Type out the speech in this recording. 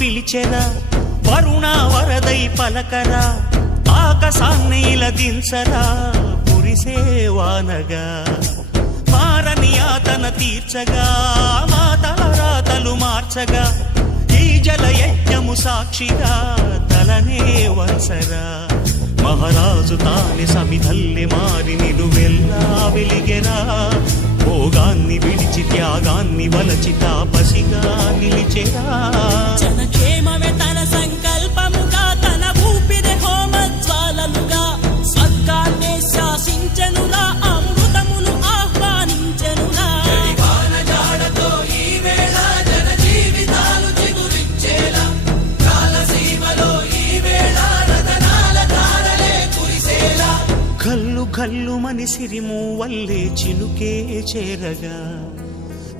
పిలిచెరా వరుణ వరదై పలకరా ఆకాశాన్ని ఇలదించరా కురిసేవానగా మారని యాతన తీర్చగా మాతల రాతలు మార్చగా ఈ జలయజ్ఞము సాక్షిగా తలనే వంచరా మహారాజు తాని సమిధల్లె మారి నిలువెల్లా వెలిగెరా భోగాన్ని విడిచి త్యాగాన్ని వలచి తాపసిగా నిలిచెరా జనక్షేమమే తన సంకల్పముగా తన ఊపిరి హోమజ్వాలలుగా స్వర్గాన్నే శాసించెనురా అమృతమును ఆహ్వానించెనురా కల్లు కల్లు మని సిరిము వల్లే చినుకే చేరగా